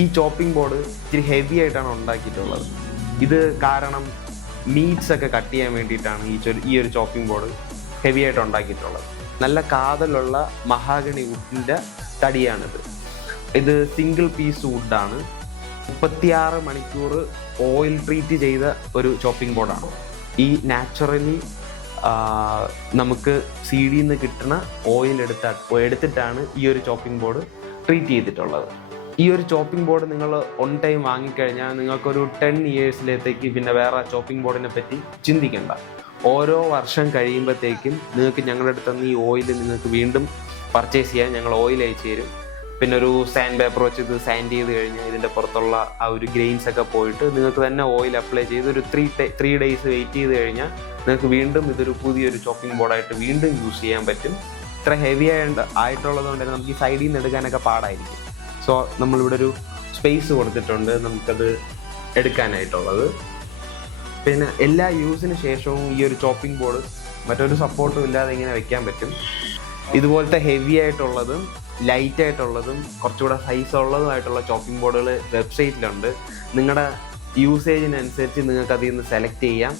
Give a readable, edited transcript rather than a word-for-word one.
ഈ chopping board ഇച്ചിരി heavy ആയിട്ടാണ് ഉണ്ടാക്കിയിട്ടുള്ളത്. ഇത് കാരണം മീറ്റ്സ് ഒക്കെ കട്ട് ചെയ്യാൻ വേണ്ടിയിട്ടാണ് ഈ ഒരു ചോപ്പിംഗ് ബോർഡ് ഹെവി ആയിട്ട് ഉണ്ടാക്കിയിട്ടുള്ളത്. നല്ല കാതലുള്ള മഹാഗണി വുഡിൻ്റെ തടിയാണിത്. ഇത് സിംഗിൾ പീസ് വുഡാണ്. 36 മണിക്കൂർ ഓയിൽ ട്രീറ്റ് ചെയ്ത ഒരു ചോപ്പിംഗ് ബോർഡാണ്. ഈ നാച്ചുറലി നമുക്ക് സീഡിൽ നിന്ന് കിട്ടുന്ന ഓയിൽ എടുത്തിട്ടാണ് ഈ ഒരു ചോപ്പിംഗ് ബോർഡ് ട്രീറ്റ് ചെയ്തിട്ടുള്ളത്. ഈ ഒരു ചോപ്പിംഗ് ബോർഡ് നിങ്ങൾ ഓൺ ടൈം വാങ്ങിക്കഴിഞ്ഞാൽ നിങ്ങൾക്കൊരു 10 ഇയേഴ്സിലേക്ക് പിന്നെ വേറെ ചോപ്പിംഗ് ബോർഡിനെ പറ്റി ചിന്തിക്കേണ്ട. ഓരോ വർഷം കഴിയുമ്പോഴത്തേക്കും നിങ്ങൾക്ക് ഞങ്ങളുടെ അടുത്ത് നിന്ന് ഈ ഓയിൽ നിങ്ങൾക്ക് വീണ്ടും പർച്ചേസ് ചെയ്യാൻ ഞങ്ങൾ ഓയിൽ അയച്ചു തരും. പിന്നെ ഒരു സാൻഡ് പേപ്പർ വെച്ച് ഇത് സാൻഡ് ചെയ്ത് കഴിഞ്ഞാൽ ഇതിൻ്റെ പുറത്തുള്ള ആ ഒരു ഗ്രെയിൻസ് ഒക്കെ പോയിട്ട് നിങ്ങൾക്ക് തന്നെ ഓയിൽ അപ്ലൈ ചെയ്ത് ഒരു 3 ഡേയ്സ് വെയിറ്റ് ചെയ്ത് കഴിഞ്ഞാൽ നിങ്ങൾക്ക് വീണ്ടും ഇതൊരു പുതിയൊരു ചോപ്പിംഗ് ബോർഡായിട്ട് വീണ്ടും യൂസ് ചെയ്യാൻ പറ്റും. ഇത്ര ഹെവി ആയിട്ടുള്ളത് കൊണ്ട് തന്നെ നമുക്ക് ഈ സൈഡിൽ നിന്ന് എടുക്കാനൊക്കെ പാടായിരിക്കും. സോ നമ്മളിവിടെ ഒരു സ്പേസ് കൊടുത്തിട്ടുണ്ട് നമുക്കത് എടുക്കാനായിട്ടുള്ളത്. പിന്നെ എല്ലാ യൂസിന് ശേഷവും ഈ ഒരു ചോപ്പിംഗ് ബോർഡ് മറ്റൊരു സപ്പോർട്ടും ഇല്ലാതെ ഇങ്ങനെ വെക്കാൻ പറ്റും. ഇതുപോലത്തെ ഹെവി ആയിട്ടുള്ളതും ലൈറ്റ് ആയിട്ടുള്ളതും കുറച്ചുകൂടെ സൈസ് ഉള്ളതുമായിട്ടുള്ള ചോപ്പിംഗ് ബോർഡുകൾ വെബ്സൈറ്റിലുണ്ട്. നിങ്ങളുടെ യൂസേജിനനുസരിച്ച് നിങ്ങൾക്ക് അതിൽ നിന്ന് സെലക്ട് ചെയ്യാം.